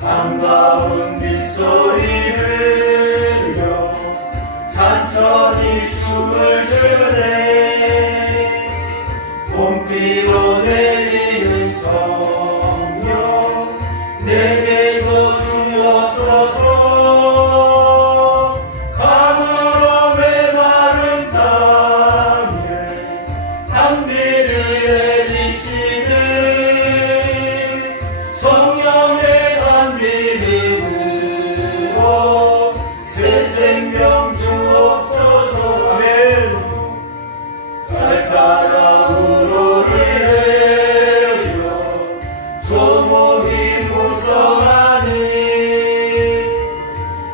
반가운 빗소리 들려 산천이 춤을 추네. 봄비로 내리는 성령 내게도 주옵소서. 강으로 메마른 땅에 단비를 내리시는 성령의 단비를 부어 새 생명 주옵소서. 아멘. 잘 따라 우로를 내려 조목이 무성하니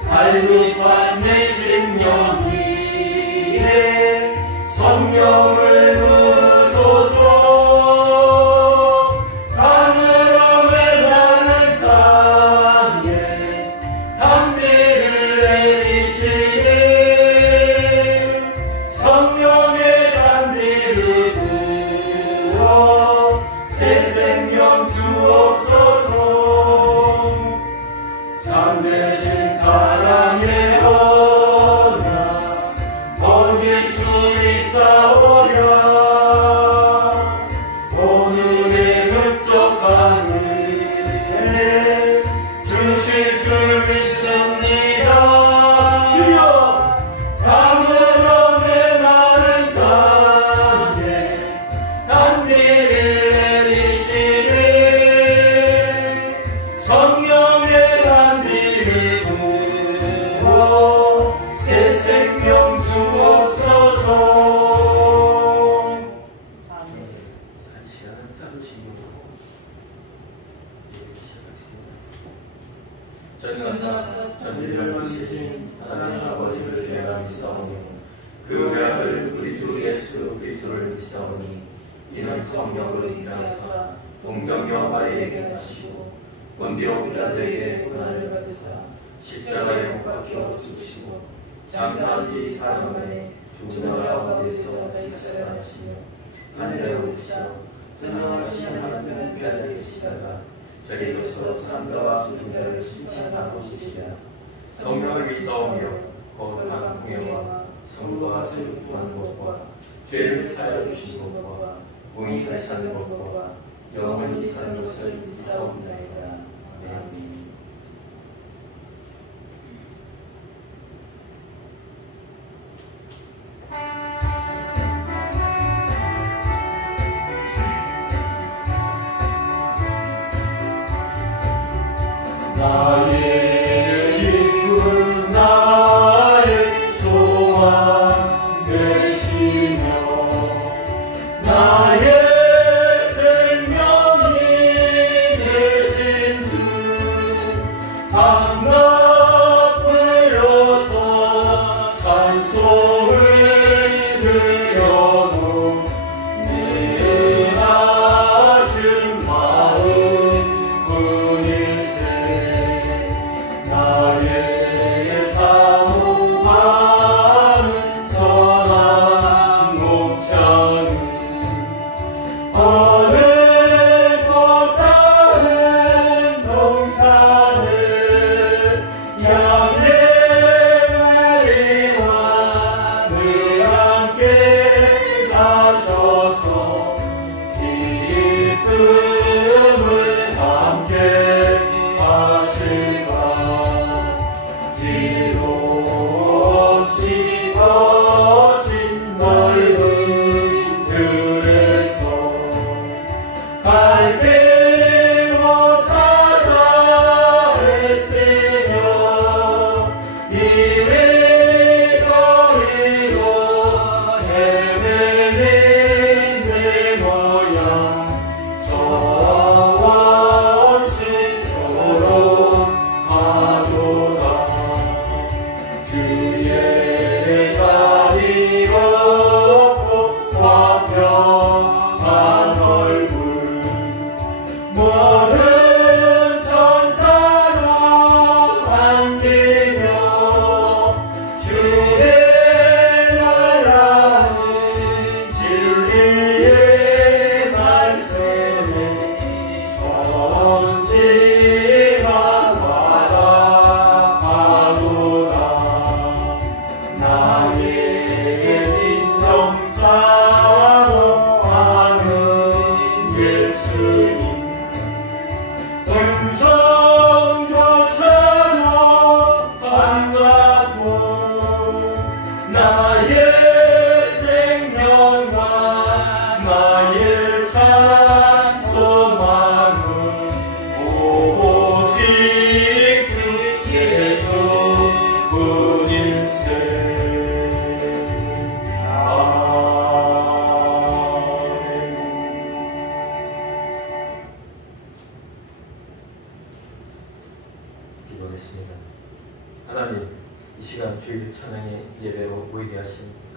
갈급한 내 심령 위에 성령을 부소서. 강으로 메마른 땅에 단비를 내리시니 성령의 단비를 부어 새 생명 주옵소서. 참되신 사랑의 언약 얻을 수 있사오랴. 오늘의 흡족한 은혜 주실 줄 믿습니다. 주여. 강으로 메마른 땅에 단비를 내리시니 성령의 단비를 부어 새 생명 주옵소서. 한 시간은 사도신경으로 시작하겠습니다. 전지를 만드신 하나님 아버지를 내가 믿사오니 그 외아들 우리 주 예수 그리스도를 믿사오니 이는 성령으로 인하사 동정녀 마리에게 나시고 본디오 빌라도에게 고난을 받으사 십자가에 못 박혀 죽으시고 장사한 지 4년 만에 죽은 자 가운데서 다시 살아나시며 하늘에 오르시어 전능하신 하나님의 편에 계시다가 저리로서 산자와 죽은 자를 심판하고 오시리라. 성령을 믿사오며 거룩한 공예와 성부와 세우한 것과 죄를 사하여 주신 것과 공의 다시 사는 것과 영원히 사는 것을 믿사옵나이다. 아멘. 나의 기쁨 나의 소망 되시며 나의 생명이 되신 주 반갑 불러서 찬송을 드려도 내 아쉬운 마음 뿐일세.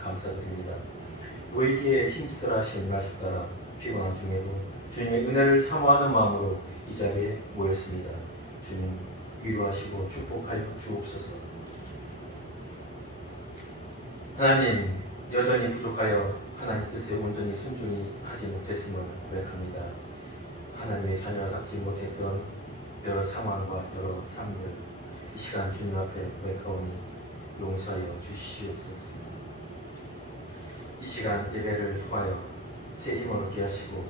감사드립니다. 모이기에 힘쓰라 하신 말씀 따라 피곤한 중에도 주님의 은혜를 사모하는 마음으로 이 자리에 모였습니다. 주님 위로하시고 축복하여 주옵소서. 하나님, 여전히 부족하여 하나님 뜻에 온전히 순종히 하지 못했음을 고백합니다. 하나님의 자녀답지 못했던 여러 상황과 여러 삶들 이 시간 주님 앞에 고백하오니 용서하여 주시옵소서. 이 시간 예배를 통하여 새 힘을 얻게 하시고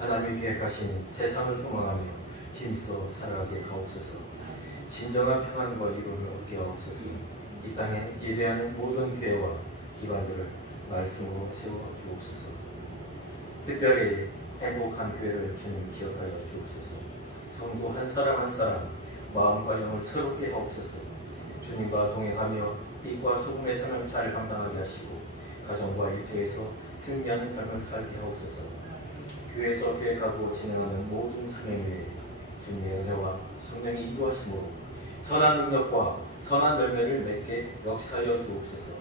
하나님이 계획하신 세상을 소망하며 힘써 살아가게 하옵소서. 진정한 평안과 이루음을 얻게 하옵소서. 이 땅에 예배하는 모든 교회와 기관들을 말씀으로 세워 주옵소서. 특별히 행복한 교회를 주님 기억하여 주옵소서. 성도 한 사람 한 사람 마음과 영을 새롭게 하옵소서. 주님과 동행하며 빛과 소금의 삶을 잘 감당하게 하시고 가정과 일터에서 승리하는 삶을 살게 하옵소서. 교회에서 계획하고 진행하는 모든 사명에 주님의 은혜와 성령이 인도하심으로 선한 능력과 선한 열매를 맺게 역사하여 주옵소서.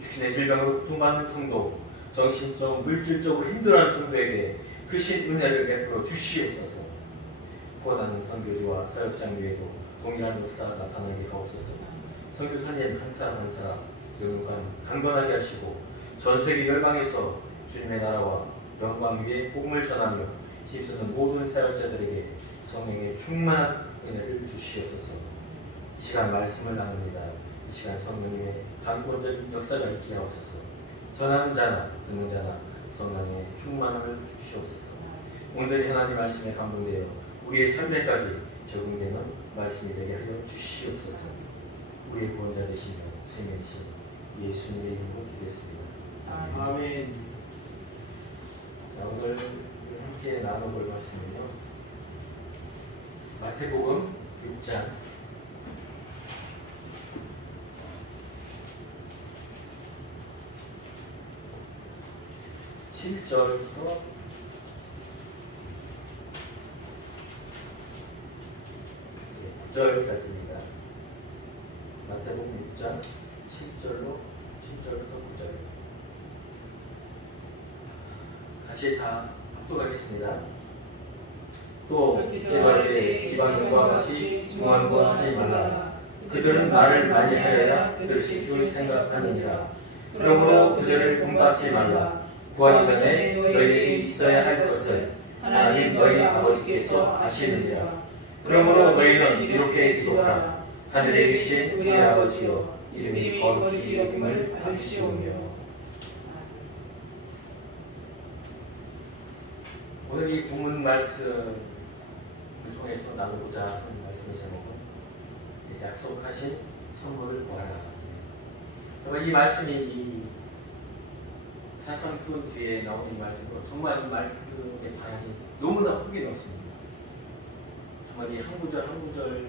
육신의 질병으로 고통받는 성도, 정신적, 물질적으로 힘들어하는 성도에게 크신 은혜를 베풀어 주시옵소서. 후원하는 선교지와 사역장 위에도 동일한 역사가 나타나게 하옵소서. 선교사님 한 사람 한 사람 영광 강건하게 하시고 전 세계 열방에서 주님의 나라와 영광 위에 복음을 전하며 힘쓰는 모든 사역자들에게 성령의 충만한 은혜를 주시옵소서. 이 시간 말씀을 나눕니다. 이 시간 성령님의 강권적인 역사가 있게 하옵소서. 전하는 자나 듣는 자나 성령의 충만함을 주시옵소서. 온전히 하나님 말씀에 감동되어 우리의 삶에까지 적용되는 말씀이 되게 하여 주시옵소서. 우리의 구원자 되시며 생명이신 예수님의 이름으로 기도했습니다. 아멘. 자, 오늘 함께 나눠볼 말씀은요, 마태복음 6장 7절부터 9절까지입니다. 마태복음 6장 7절부터 9절. 같이 다 합독하겠습니다. 또 기도할 때 이방인과 같이 중언부언하지 말라. 그들은 말을 많이 하여야 들으실 줄 생각하느니라. 그러므로 그들을 본받지 말라. 구하기 전에 너희에게 있어야 할 것을 하나님 너희 아버지께서 아시느니라. 그러므로 너희는 이렇게 기도하라. 하늘에 계신 우리 아버지여, 이름이 거룩히 여김을 받으시오며. 오늘 이 본문 말씀을 통해서 나누고자 하는 말씀의 제목은 약속하신 선물을 구하라. 이 말씀이 이 산상수훈 뒤에 나오는 이 말씀으로 정말 이 말씀의 방향이 너무나 크게 넓습니다. 정말 이 한 구절 한 구절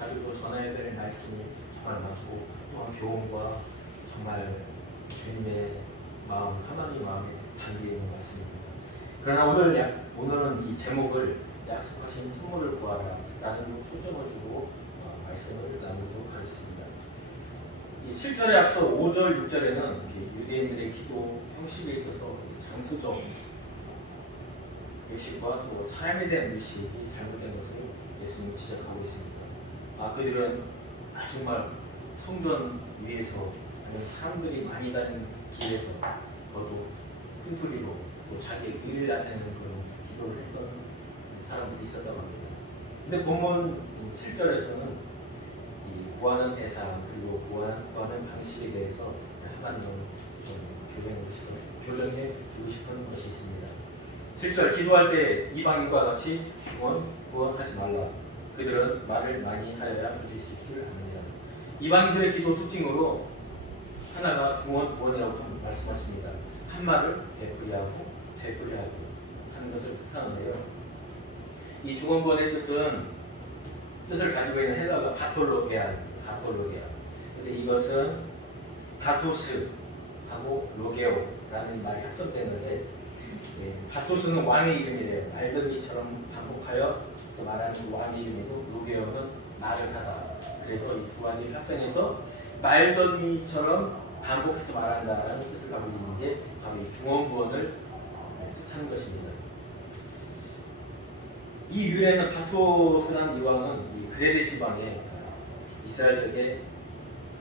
가지고 전해야 될 말씀이 정말 많고, 또한 교훈과 정말 주님의 마음, 하나님의 마음에 담겨있는 말씀입니다. 그러나 오늘은 이 제목을 약속하신 선물을 구하라 라는 초점을 두고 말씀을 나누도록 하겠습니다. 이 7절에 앞서 5절, 6절에는 유대인들의 기도 형식에 있어서 장수적 의식과 또 사람에 대한 의식이 잘못된 것을 예수님이 지적하고 있습니다. 그들은 정말 성전 위에서 아니면 사람들이 많이 다니는 길에서 그것도 큰 소리로 또 자기의 의를 나타내는 그런 기도를 했던 사람들이 있었다고 합니다. 근데 본문 7절에서는 이 구하는 대상 그리고 구하는 방식에 대해서 하나님은 좀 교정해 주고 싶은 것이 있습니다. 7절 기도할 때 이방인과 같이 구원하지 말라. 그들은 말을 많이 하여야 부딪힐 줄 압니다. 이방인들의 기도 특징으로 하나가 구원이라고 말씀하십니다. 한 말을 되풀이하고 하는 것을 뜻하는데요. 이 중원구원의 뜻을 가지고 있는 헬라어가 바톨로게아입니다. 근데 이것은 바토스하고 로게오라는 말이 합성되는데, 바토스는 왕의 이름이래요. 말더미처럼 반복하여 말하는 왕의 이름이고, 로게오는 말을 하다. 그래서 이 두 가지를 합성해서 말더미처럼 반복해서 말한다라는 뜻을 가지고 있는 게 바로 이 중원구원을 뜻하는 것입니다. 이 유래는 파토스란 이왕은 이 그레데 지방에 이스라엘 쪽에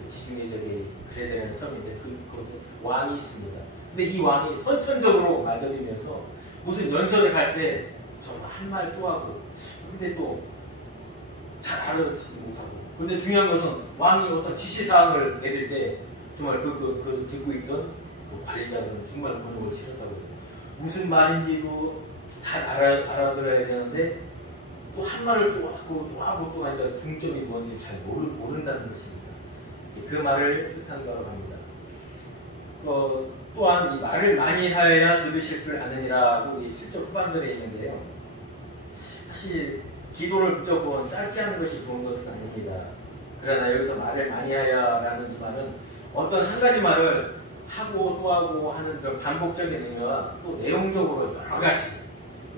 지중해 쪽에 그레데라는 섬인데 그 왕이 있습니다. 근데 이 왕이 선천적으로 알려지면서 무슨 연설을 할 때 정말 한 말 또 하고 근데 또 잘 알아듣지 못하고 근데 중요한 것은 왕이 어떤 지시사항을 내릴 때 정말 그 듣고 있던 그 관리자들은 정말 보는 걸 싫었다고 해요. 무슨 말인지도 잘 알아들어야 되는데 또 한 말을 또 하고 또 하니까 중점이 뭔지 잘 모른다는 것입니다. 그 말을 뜻하는 거라고 합니다. 또한 이 말을 많이 하여야 들으실 줄 아느니라고 이 7절 후반절에 있는데요. 사실 기도를 무조건 짧게 하는 것이 좋은 것은 아닙니다. 그러나 여기서 말을 많이 하여라는 이 말은 어떤 한 가지 말을 하고 또 하고 하는 그런 반복적인 의미와 또 내용적으로 여러 가지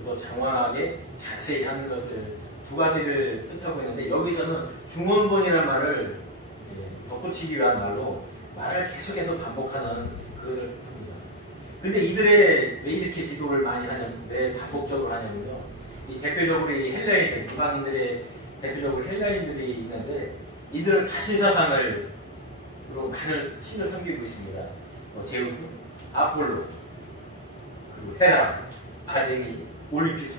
또 장황하게 자세히 하는 것을 두 가지를 뜻하고 있는데 여기서는 중원본이라는 말을 덧붙이기 위한 말로 말을 계속해서 반복하는 그것을 뜻합니다. 근데 이들의 왜 이렇게 기도를 많이 하냐면 왜 반복적으로 하냐면요. 이 대표적으로 이 헬라인들, 이방인들의 대표적으로 헬라인들이 있는데 이들은 다신사상을 많은 신을 섬기고 있습니다. 제우스, 아폴로, 그리고 헤라, 아데미, 올림피스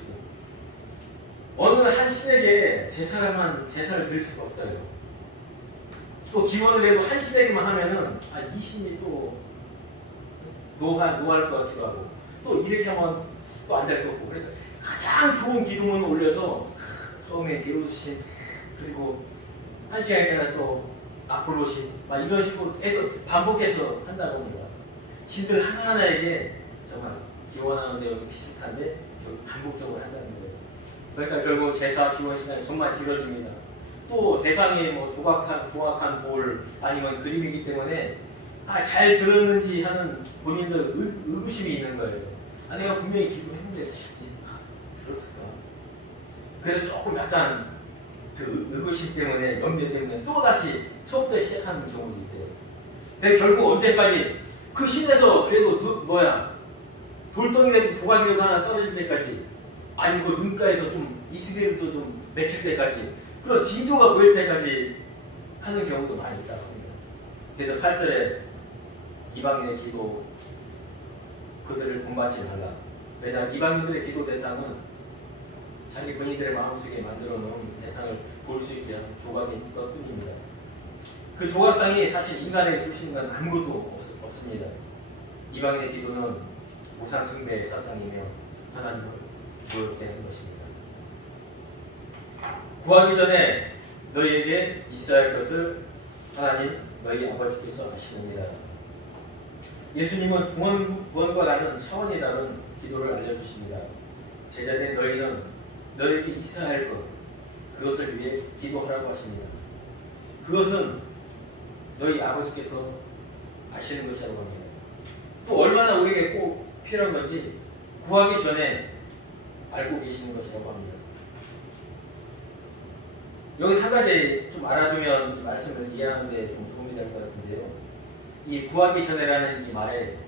어느 한 신에게 제사를 드릴 수가 없어요. 또 기원을 해도 한 신에게만 하면은 이 신이 또 노할 것 같기도 하고 또 이렇게 하면 또 안 될 것 같고 그러니까 가장 좋은 기둥을 올려서 처음에 제우스 신 그리고 한 시간에 또 아폴로 신 막 이런 식으로 계속 반복해서 한다고 합니다. 신들 하나하나에게 정말 기원하는 내용이 비슷한데 반복적으로 한다는 거예요. 그러니까 결국 제사 기원 시간이 정말 길어집니다. 또 대상이 뭐 조각한 돌 아니면 그림이기 때문에 잘 들었는지 하는 본인들 의구심이 있는 거예요. 내가 분명히 기도했는데 들었을까? 그래서 조금 약간 그 의구심 때문에 염려 때문에 또 다시 처음부터 시작하는 경우도 있대요. 근데 결국 언제까지 그 신에서 그래도 돌덩이라도 조각이라도 하나 떨어질 때까지 아니면 그 눈가에서 좀 이슬이라도 좀 맺힐 때까지 그런 징조가 보일 때까지 하는 경우도 많이 있다고 합니다. 그래서 8절에 이방인의 기도 그들을 본받지 말라. 왜냐하면 이방인들의 기도 대상은 자기 본인들의 마음속에 만들어 놓은 대상을 볼 수 있게 한 조각인 것 뿐입니다. 그 조각상이 사실 인간에게 주시는 건 아무것도 없습니다. 이방인의 기도는 우상 숭배의 사상이며 하나님을 모욕게 하는 것입니다. 구하기 전에 너희에게 있어야 할 것을 하나님 너희 아버지께서 아시느니라. 예수님은 구원과 다른 차원이 다른 기도를 알려주십니다. 제자된 너희는 너희에게 있어야 할 것, 그것을 위해 기도하라고 하십니다. 그것은 너희 아버지께서 아시는 것이라고 합니다. 또 얼마나 우리에게 꼭 필요한 건지 구하기 전에 알고 계시는 것이라고 합니다. 여기 한 가지 좀 알아두면 이 말씀을 이해하는 데 좀 도움이 될 것 같은데요. 이 구하기 전에라는 이 말에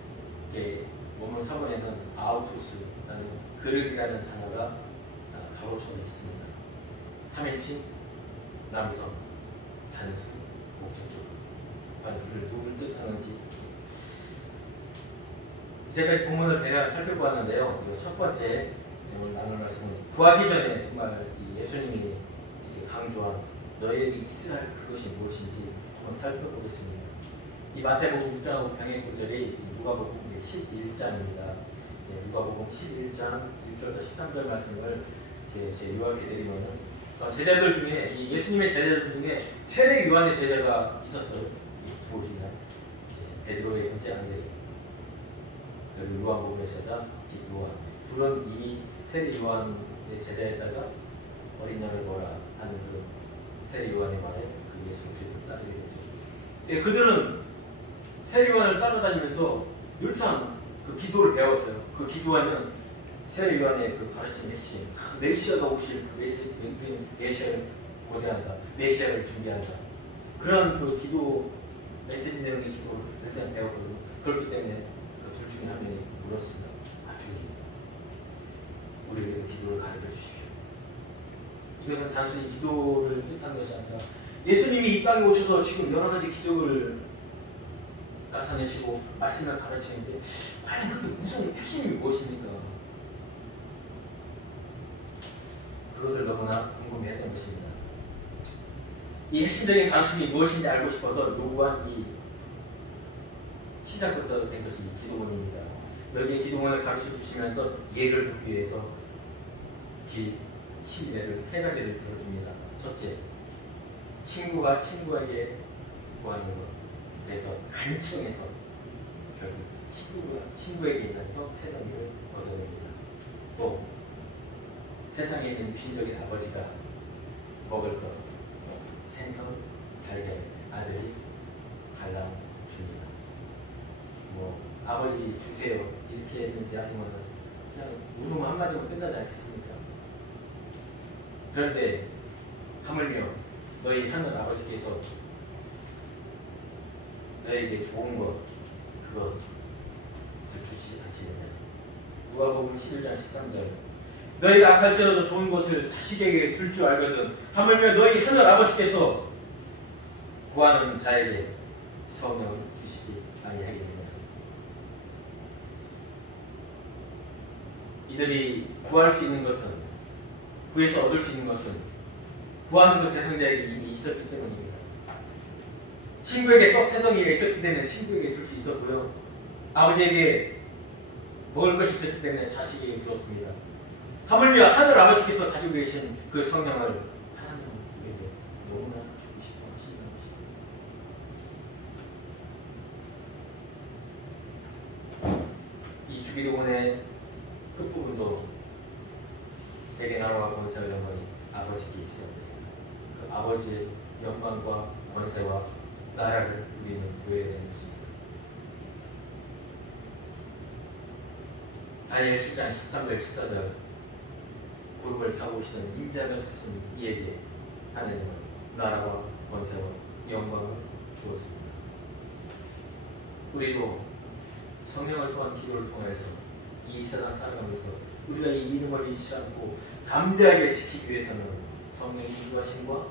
원문 사본에는 아우토스라는 그릇이라는 단어가 가로쳐져 있습니다. 3인칭, 남성, 단수, 목적격. 과연 누구를 뜻하는지. 이제까지 본문을 대략 살펴보았는데요. 첫 번째 오늘 나눌 말씀은 구하기 전에 정말 예수님이 이렇게 강조한 너에게 있어야 할 그것이 무엇인지 한번 살펴보겠습니다. 이 마태복음 6장하고 병행 구절이 누가복음 11장입니다. 누가복음 11장 1절부터 13절 말씀을 제 요약해드리면은 제자들 중에 이 예수님의 제자들 중에 세례 요한의 제자가 있었어요. 이 두이나 베드로의 형제 안드레 그리고 요한복음의 제자 요한 둘은 이 세례 요한의 제자에다가 어린 양을 보라 하는 그 세례 요한의 말에 그 예수 그리스도를 따르게 되죠. 그들은 세례 요한을 따라다니면서 늘상 그 기도를 배웠어요. 그 기도하면 세례 요한의 그 가르침 핵심, 메시아가 오실 그 메시아를 고대한다, 메시아를 준비한다. 그런 그 기도 메시지 내용의 기도를 항상 배웠거든요. 그렇기 때문에 그 둘 중에 한 명이 물었습니다. 주님, 우리에게 기도를 가르쳐 주십시오. 이것은 단순히 기도를 뜻하는 것이 아니라 예수님이 이 땅에 오셔서 지금 여러 가지 기적을 나타내시고 말씀을 가르치는데 과연 그게 무슨 핵심이 무엇입니까? 그것을 너무나 궁금해했던 것입니다. 이 핵심적인 관심이 무엇인지 알고 싶어서 요구한 이 시작부터 된 것이 기도문입니다. 여기에 기도문을 가르쳐 주시면서 예를 듣기 위해서 신뢰를 세 가지를 들어줍니다. 첫째, 친구가 친구에게 구하는 것. 그래서 간청해서 결국 친구에게 있는 떡3 덩이를 얻어냅니다. 또 세상에 있는 유신적인 아버지가 먹을 것, 생선, 달걀, 아들이 달랑 줍니다. 아버지 주세요 이렇게 했는지 아니면 그냥 물음 한마디로 끝나지 않겠습니까? 그런데 하물며 너희 하늘 아버지께서 너에게 좋은 것 그것을 주지 않겠느냐. 누가복음 11장 13절 너희가 악할지라도 좋은 것을 자식에게 줄 줄 알거든 하물며 너희 하늘 아버지께서 구하는 자에게 성령을 주시지 아니하겠느냐. 이들이 구할 수 있는 것은 구해서 얻을 수 있는 것은 구하는 그 대상자에게 이미 있었기 때문입니다. 친구에게 떡3 덩이가 있었기 때문에 친구에게 줄 수 있었고요. 아버지에게 먹을 것이 있었기 때문에 자식에게 주었습니다. 하물며 하늘 아버지께서 가지고 계신 그 성령을 하나님에게 너무나 주고 싶어 하시는 것입니다. 이 주기도문의 끝부분도 내게 나라와 권세와 영광이 아버지께 있습니다. 그 아버지의 영광과 권세와 나라를 우리는 구해야 되는 것입니다. 다니엘 10장 13절 14절 구름을 타고 오시는 인자가 듣는 이에게 하나님은 나라와 권세와 영광을 주었습니다. 우리도 성령을 통한 기도를 통해서 이 세상 살아가면서 우리가 이 믿음을 잃지 않고 담대하게 지키기 위해서는 성령의 인도하심과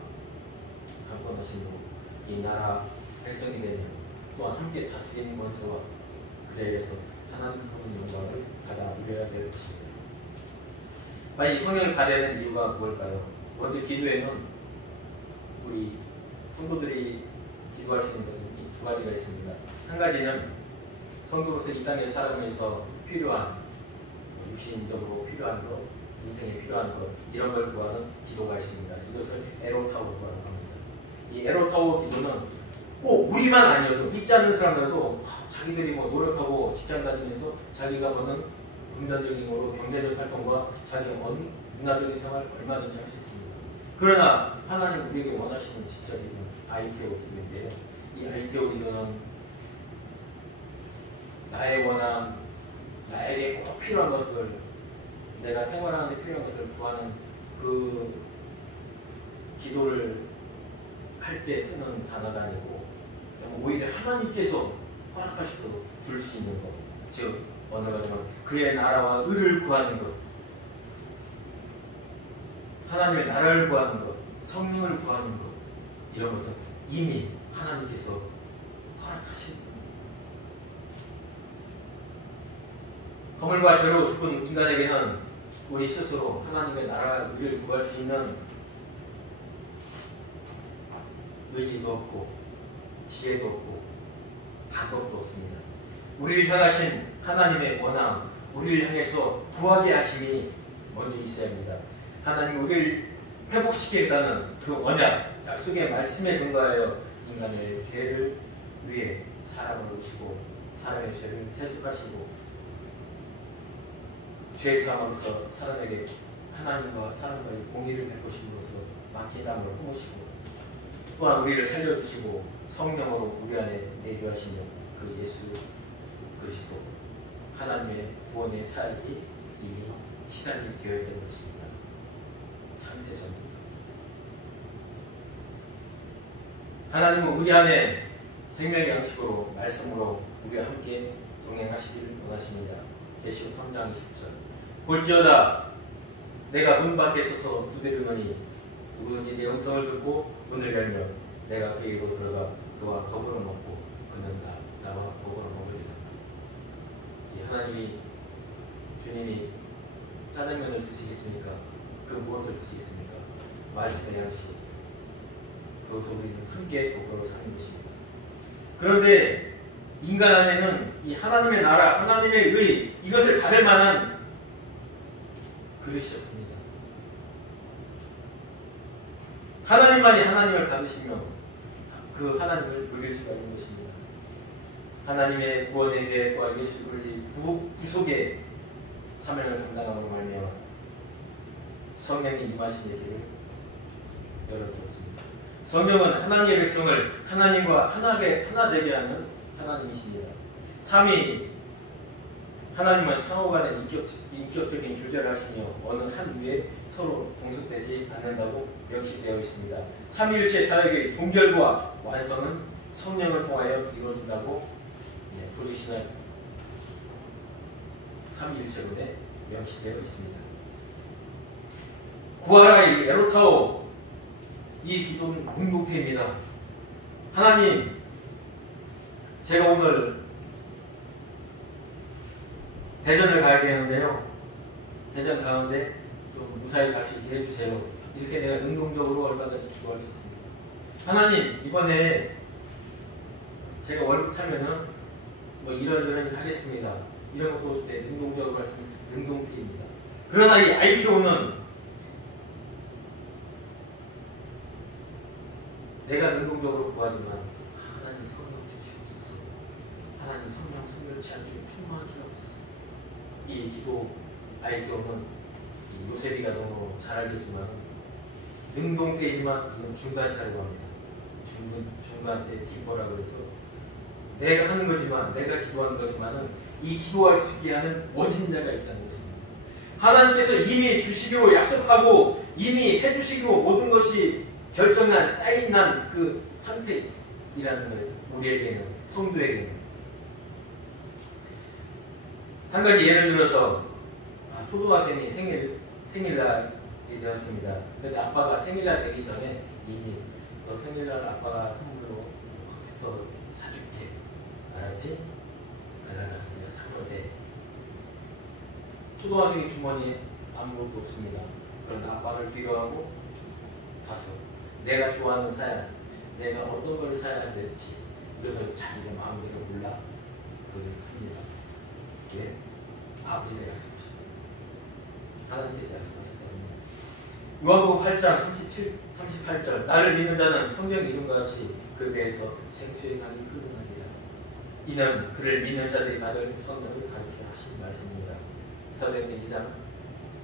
강권하심으로 이 나라 백성이 되며 또한 함께 다스리는 권세와 그에게서 하나님 부분 영광을 받아 누려야 될 것입니다. 만약 성령을 받아야 되는 이유가 무엇일까요? 먼저 기도에는 우리 성도들이 기도할 수 있는 것은 이 두 가지가 있습니다. 한 가지는 성도로서 이 땅에 살아가면서 필요한 육신적으로 필요한 것, 인생에 필요한 것 이런 걸 구하는 기도가 있습니다. 이것을 에로타오라고 합니다. 이 에로타오 기도는 꼭 우리만 아니어도 믿지 않는 사람들도 자기들이 노력하고 직장 다니면서 자기가 버는 금전적인 힘으로 경제적 활동과 자기의 문화적인 생활을 얼마든지 할 수 있습니다. 그러나 하나님 우리에게 원하시는 진짜 기도는 아이테오 기도인데요. 이 아이테오 기도는 나의 원함, 나에게 꼭 필요한 것을 내가 생활하는 데 필요한 것을 구하는 그 기도를 할 때 쓰는 단어가 아니고 오히려 하나님께서 허락하시도록 줄 수 있는 것, 즉 어느 가지만 그의 나라와 의를 구하는 것, 하나님의 나라를 구하는 것, 성령을 구하는 것 이런 것은 이미 하나님께서 허락하신 것. 허물과 죄로 죽은 인간에게는 우리 스스로 하나님의 나라와 의를 구할 수 있는 의지도 없고 지혜도 없고 방법도 없습니다. 우리를 향하신 하나님의 원함, 우리를 향해서 구하게 하심이 먼저 있어야 합니다. 하나님 우리를 회복시키겠다는 그 언약, 약속의 말씀에 근거하여 인간의 죄를 위해 사람을 오시고 사람의 죄를 대속하시고 죄의 사함으로써 사람에게 하나님과 사람과의 공의를 베푸심으로써 막힌 담을 품으시고 또한 우리를 살려주시고 성령으로 우리 안에 내주하시는 그 예수 그리스도 하나님의 구원의 사역이 이미 시작이 되어야 되는 것입니다. 창세전입니다. 하나님은 우리 안에 생명의 양식으로 말씀으로 우리와 함께 동행하시기를 원하십니다. 계시록 3장 10절. 볼지어다 내가 문 밖에 서서 두드리노니 누구든지 내 음성을 듣고 문을 열면 내가 그에게로 들어가 그와 더불어 먹고 그는 나와 더불어 먹으리라. 이 하나님이 주님이 짜장면을 드시겠습니까? 그 무엇을 드시겠습니까? 말씀의 양식. 그것을 우리는 함께 더불어 사는 것입니다. 그런데 인간 안에는 이 하나님의 나라, 하나님의 의, 이것을 받을 만한 그릇이 없습니다. 하나님만이 하나님을 받으시면 그 하나님을 누릴 수가 있는 것입니다. 하나님의 구원의 계획과 예수 그리스도의 구속의 사명을 감당함으로 말미암아 성령이 임하신 얘기를 열어주었습니다. 성령은 하나님의 백성을 하나님과 하나 되게 하는 하나님이십니다. 3위 하나님은 상호간의 인격적인 교제를 하시며 어느 한 위에 서로 종속되지 않는다고 명시되어 있습니다. 삼위일체 사역의 종결과 완성은 성령을 통하여 이루어진다고 조직신학 삼위일체론에 명시되어 있습니다. 구하라이 에로타오 이 기도는 문복태입니다. 하나님, 제가 오늘 대전을 가야 되는데요. 대전 가운데 좀 무사히 갈 수 있게 해주세요. 이렇게 내가 능동적으로 얼마든지 기도할 수 있습니다. 하나님, 이번에 제가 월급 타면은 뭐 이런 일 하겠습니다. 이런 것도 내 능동적으로 할 수 있는 능동태입니다. 그러나 이 IPO는 내가 능동적으로 구하지만 하나님 성령 주시옵소서. 하나님 성령 성결치 않게 충만하게 하옵소서. 이 기도 IPO는 요셉이가 너무 잘 알겠지만 능동태이지만 이건 중간태라고 합니다. 중간태 기뻐라고 해서 내가 하는 거지만 내가 기도하는 거지만은 이 기도할 수 있게 하는 원신자가 있다는 것입니다. 하나님께서 이미 주시기로 약속하고 이미 해주시기로 모든 것이 결정난 사인난 그 상태이라는 거예요. 우리에게는 성도에게는 한 가지 예를 들어서 초등학생이 생일날이 되었습니다. 근데 아빠가 생일날 되기 전에 이미 너 생일날 아빠가 선물로 컴퓨터 사줄게 알았지? 그날 가서 내가 사줬대. 초등학생의 주머니에 아무것도 없습니다. 그러나 아빠를 위로하고 가서 내가 좋아하는 사야, 내가 어떤 걸 사야 될지 이것을 자기가 마음대로 몰라 그것을 씁니다. 왜? 아버지가 약속하셨습니다. 하나님께서 약속하셨다는 요한복음 8장 38절 나를 믿는 자는 성경 이름과 같이 그 배에서 생수의 강이 흐르느니라. 이는 그를 믿는 자들이 받을 성령을 가르쳐 하신 말씀입니다. 사도행전 2장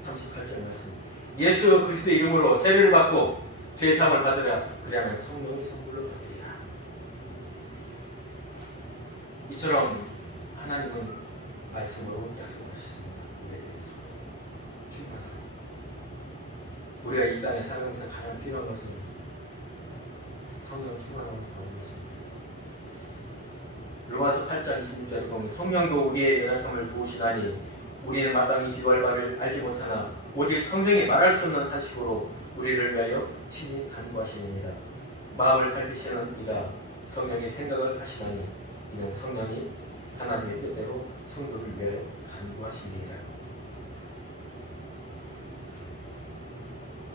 38절 말씀. 예수 그리스도의 이름으로 세례를 받고 죄 사함을 받으라. 그래야만 성령의 선물을 받으리라. 이처럼 하나님은 말씀으로 약속하셨습니다. 우리에게서 충분하다. 우리가 이 땅에 살면서 가장 필요한 것은 성령 충만함을 받는 것입니다. 로마서 8장 26절에 보면 성령도 우리의 연약함을 도우시다니 우리는 마땅히 기도할 바를 알지 못하나 오직 성령이 말할 수 없는 탄식으로 우리를 위하여 친히 간구하시느니라. 마음을 살피시는 이가 성령의 생각을 하시다니 이는 성령이 하나님의 뜻대로 성도를 위하여 간구하시느니라.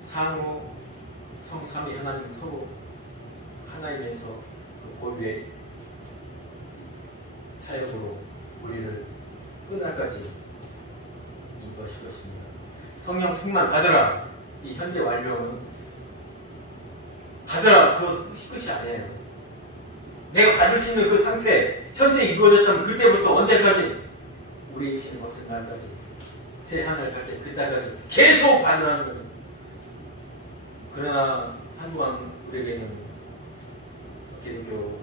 상호 성삼위 하나님 서로 하나님에서 그 고유의 사역으로 우리를 끝날까지 이것일 것입니다. 성령 충만 받으라. 이 현재 완료는 받으라. 그것 끝이 아니에요. 내가 받을 수 있는 그 상태, 현재 이루어졌다면 그때부터 언제까지? 우리 주시는 것은 날까지, 새 하늘 갈 때 그때까지 계속 받으라는 거예요. 그러나 한동안 우리에게는 기독교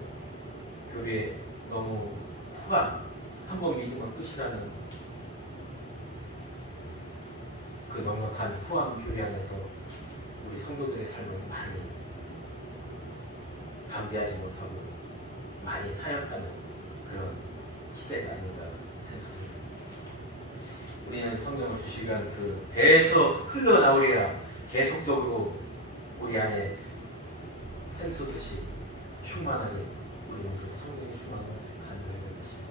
교리에 너무 후한 한 번 믿으면 끝이라는 그 넉넉한 후한 교리 안에서 우리 성도들의 삶을 많이 감대하지 못하고 많이 타협하는 그런 시대가 아닌가 생각합니다. 우리는 성경을 주시간 그 배에서 흘러나오리라 계속적으로 우리 안에 샘솟듯이 충만하게 우리는 그 성령의 충만을 간구해야 될 것입니다.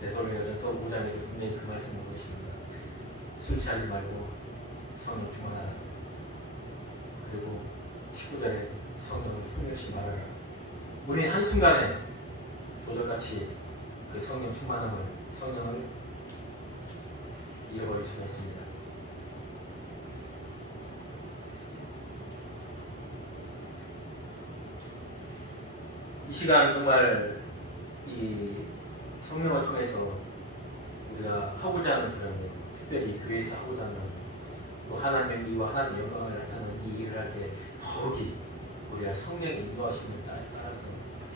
데살로니가전서 5장에 분명히 그 말씀을 하고 있습니다. 술 취하지 말고 성령 충만하라. 그리고 19절에 성령을 숨기지 말아라. 우리는 한순간에 도적같이 그 성령 충만함을, 성령을 잃어버릴 수가 있습니다. 이 시간 정말 이 성령을 통해서 우리가 하고자 하는 그런, 특별히 교회에서 하고자 하는 또 하나님의 의와 하나님의 영광을 나타내는 이 일을 할 때 더욱이 우리가 성령의 인도하심을 따라서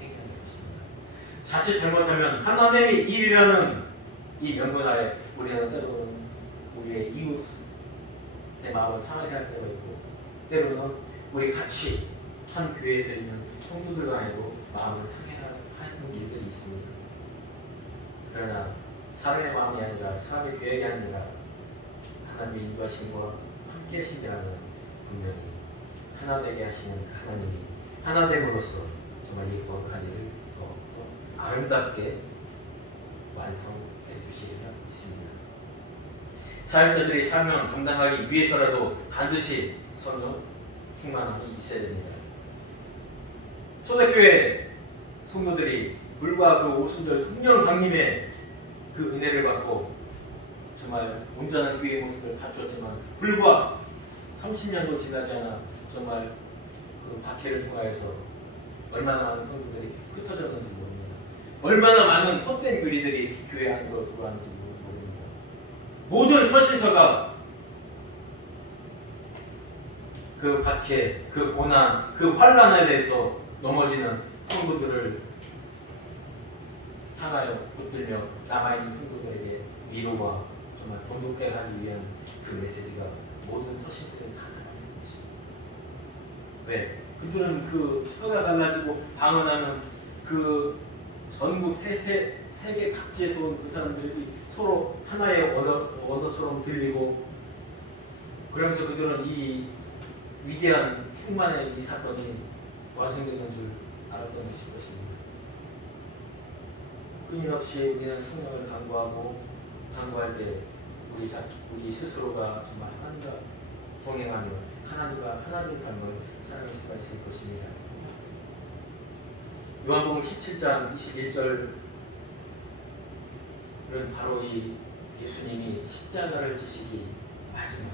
행해야 될 것입니다. 자칫 잘못하면 하나님의 일이라는 이 명분하에 우리는 때로는 우리의 이웃 내 마음을 상하게 할 때가 있고, 때로는 우리 같이 한 교회에서 있는 성도들 간에도 마음을 상해하는 일들이 있습니다. 그러나 사람의 마음이 아니라 사람의 계획이 아니라 하나님의 인도하심과 함께 하신다는 분명히 하나 되게 하시는 하나님이 하나 됨으로써 정말 이 거룩한 일을 더 아름답게 완성해 주시리라 믿습니다. 사역자들이 사명을 감당하기 위해서라도 반드시 성령 충만함이 있어야 됩니다. 초대교회 성도들이 물과 그 오순절 성령 강림의 그 은혜를 받고 정말 온전한 교회의 모습을 갖추었지만 불과 30년도 지나지 않아 정말 그 박해를 통하여서 얼마나 많은 성도들이 흩어졌는지 모릅니다. 얼마나 많은 헛된 교리들이 교회 안으로 들어왔는지 모릅니다. 모든 서신서가 그 박해, 그 고난, 그 환난에 대해서 넘어지는 성도들을 향하여 붙들며 남아있는 성도들에게 위로와 정말 돈독하게 하기 위한 그 메시지가 모든 서신들에 다 남아있는 것입니다. 왜? 그들은 그 혀가 갈라지고 방언하는 그 전국 세계 각지에서 온 그 사람들이 서로 하나의 언어처럼 들리고, 그러면서 그들은 이 위대한 충만의 이 사건이 완성되는 줄 알았던 것일 것입니다. 끊임없이 우리는 성령을 간구할 때 우리 스스로가 정말 하나님과 동행하며 하나님과 하나님의 삶을 살아갈 수가 있을 것입니다. 요한복음 17장 21절은 바로 이 예수님이 십자가를 지시기 마지막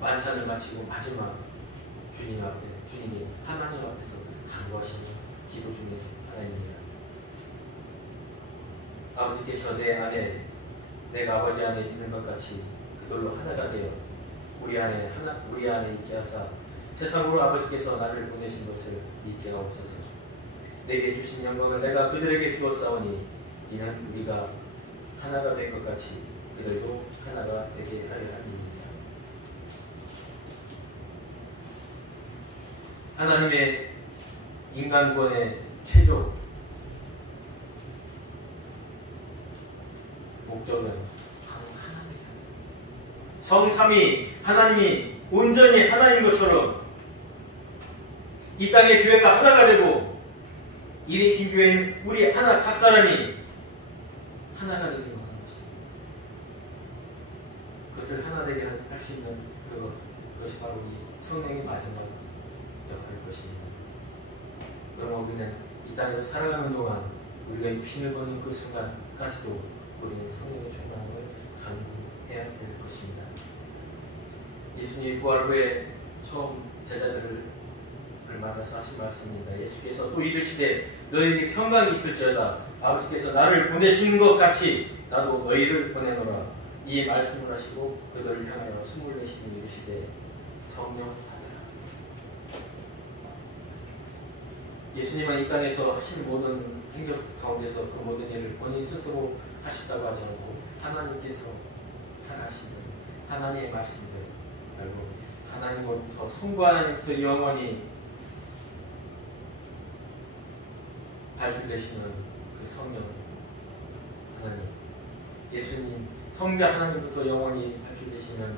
만찬을 마치고 마지막 주님이 하나님 앞에서 간구하시는 기도 중에 하나입니다. 아버지께서 내 안에 내가 아버지 안에 있는 것 같이 그들로 하나가 되어 우리 안에 있게 하사 세상으로 아버지께서 나를 보내신 것을 믿게 하옵소서. 내게 주신 영광을 내가 그들에게 주었사오니 이는 우리가 하나가 된 것 같이 그들도 하나가 되게 하려 함입니다. 하나님의 인간권의 최종 목적은 바로 하나 되게 합니다. 성삼위 하나님이 온전히 하나인 것처럼 이 땅의 교회가 하나가 되고 이리신 교회는 우리 하나 각 사람이 하나가 되기를 원하는 것입니다. 그것을 하나 되게 할 수 있는 그것이 바로 이 성령의 마지막 역할일 것입니다. 그럼 우리는 이 땅에서 살아가는 동안 우리가 육신을 벗는 그 순간까지도 우리는 성령의 충만함을 간구해야 될 것입니다. 예수님이 부활 후에 처음 제자들을 만나서 하신 말씀입니다. 예수께서 또 이르시되 너희에게 평강이 있을지어다. 아버지께서 나를 보내신 것 같이 나도 너희를 보내노라. 이 말씀을 하시고 그들을 향하여 숨을 내쉬니 이르시되 성령 받으라. 예수님은 이 땅에서 하신 모든 행적 가운데서 그 모든 일을 본인 스스로 하셨다고 하지 않고 하나님께서 하시는 하나님의 말씀들, 그리고 하나님으로부터 성부 하나님부터 영원히 발주되시는 그 성령 하나님, 예수님, 성자 하나님부터 영원히 발주되시는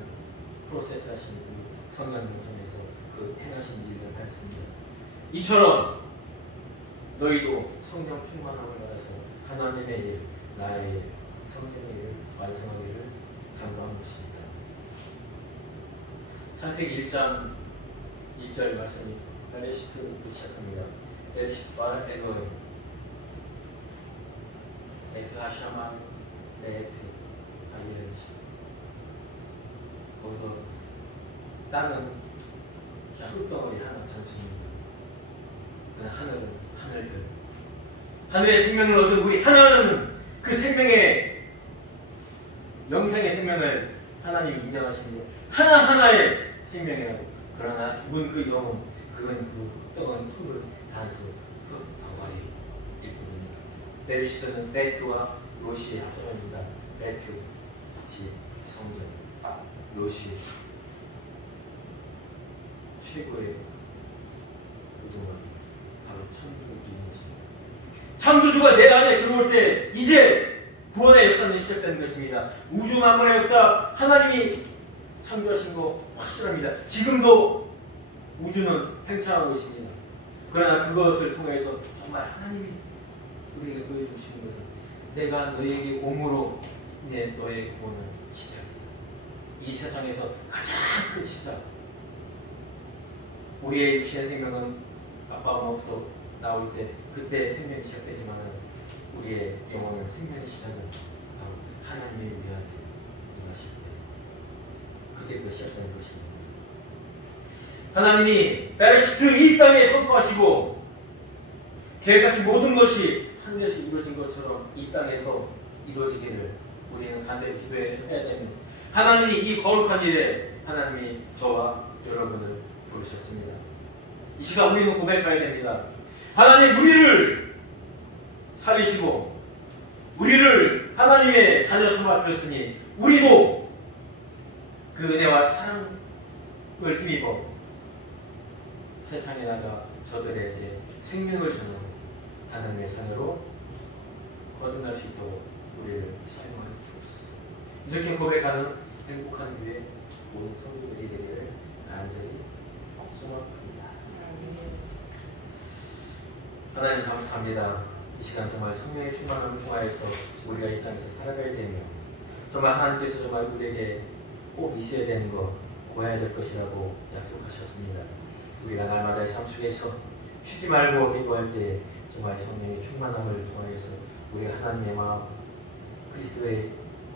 프로세스 하신 그 성령을 통해서 그 행하신 일을 하였습니다. 이처럼 너희도 성령 충만함을 받아서 하나님의 일, 나의 일, 성령의 일을 완성하기를 간구하는 것입니다. 창세기 1장 2절 말씀이 베레시트부터 시작합니다. 베레시트 바라 엘로힘 에트 하샤마 레에트 아이레르시. 거기서 땅은 그냥 흙덩어리 하나 단순입니다. 그냥 하늘은 하늘들. 하늘의 생명을 얻은 우리 하나는 그 생명의 영생의 생명을 하나님이 인정하십니다. 하나하나의 생명이라고. 그러나 죽은 그 영혼, 그건 그 흙덩어리 흙을 단수 흙덩어리일 뿐입니다. 베르시트는 베트와 로시의 합성어입니다. 베트, 집, 성전, 로시, 최고의 우두머리, 바로 창조주인 것입니다. 창조주가 내 안에 들어올 때 이제 구원의 역사는 시작되는 것입니다. 우주 만물의 역사, 하나님이 창조하신 거 확실합니다. 지금도 우주는 팽창하고 있습니다. 그러나 그것을 통해서 정말 하나님이 우리에게 보여주시는 것은 내가 너에게 옴으로 인해 너의 구원은 시작이다. 이 세상에서 가장 큰 시작. 우리의 유신의 생명은 아빠 엄마부터 나올 때 그때 생명이 시작되지만 우리의 영혼은 생명의 시작은 바로 하나님의 위하여 임하실 때 그때부터 시작되는 것입니다. 하나님이 베르시트 이 땅에 선포하시고 계획하신 모든 것이 하늘에서 이루어진 것처럼 이 땅에서 이루어지기를 우리는 간절히 기도해야 됩니다. 하나님이 이 거룩한 일에 하나님이 저와 여러분을 부르셨습니다. 이 시간 우리는 고백해야 됩니다. 하나님 우리를 살리시고 우리를 하나님의 자녀 삼아 주셨으니 우리도 그 은혜와 사랑을 힘입어 세상에 나가 저들에게 생명을 전하고 하나님의 자녀로 거듭날 수 있도록 우리를 사용하여 주옵소서. 이렇게 고백하는 행복한 교회 모든 성도들이 되기를 간절히 소망합니다. 하나님 감사합니다. 이 시간 정말 성령의 충만함을 통하여서 우리가 이 땅에서 살아가야 되며 정말 하나님께서 정말 우리에게 꼭 있어야 되는 것, 구해야 될 것이라고 약속하셨습니다. 우리가 날마다의 삶 속에서 쉬지 말고 기도할 때 정말 성령의 충만함을 통하여서 우리가 하나님의 마음, 그리스도의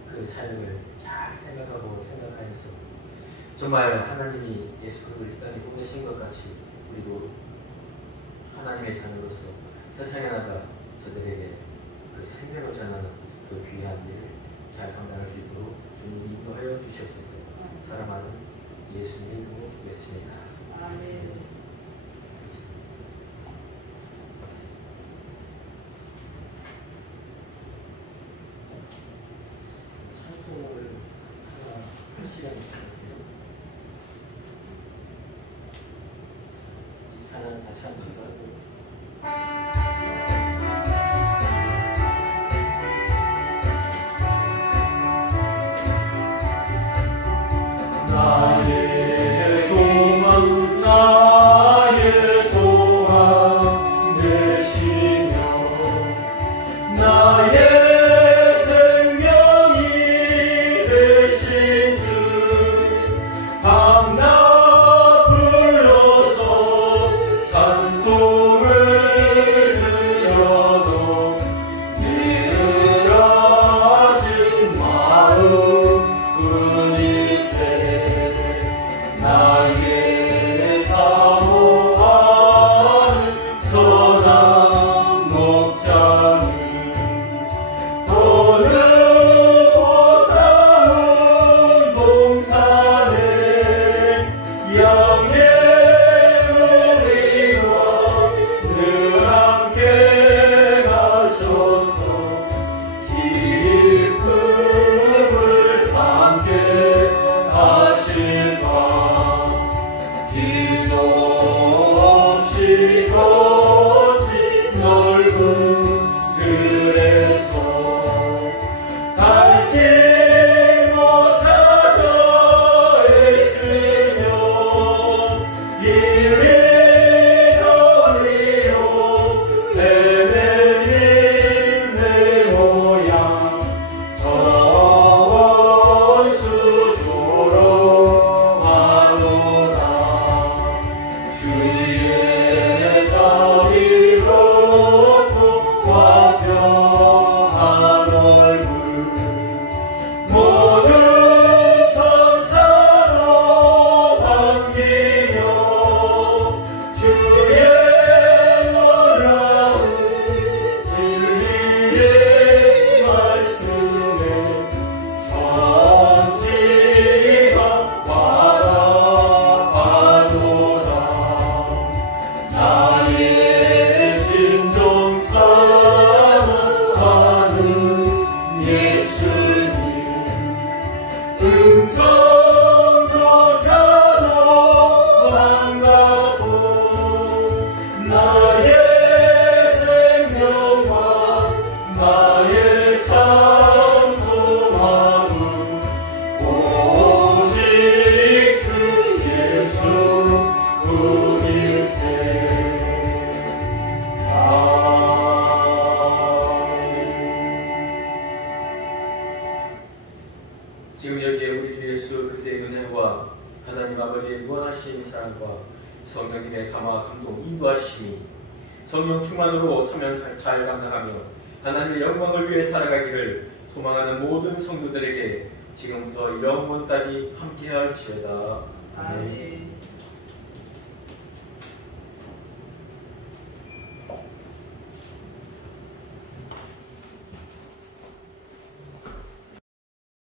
그 사역을 잘 생각하여서 정말 하나님이 예수 그리스도를 이 땅에 보내신 것 같이 우리도 하나님의 자녀로서 세상에 나가 저들에게 그 생명을 전하는 그 귀한 일을 잘 감당할 수 있도록 주님이 인도하여 주시옵소서. 사랑하는 예수님의 이름으로 기도했습니다. 아멘. 찬송을 하나 할 시간이 있어요. 이 찬양 다시 한번 하고. 나의 소망 나의 소망 되시며 나의 생명이 되신 주 밤낮 불러서 찬송 은혜와 하나님 아버지의 무한하신 사랑과 성령님의 감화 감동 인도하심이 성령 충만으로 사명 잘 감당하며 하나님의 영광을 위해 살아가기를 소망하는 모든 성도들에게 지금부터 영원까지 함께할지어다. 아멘.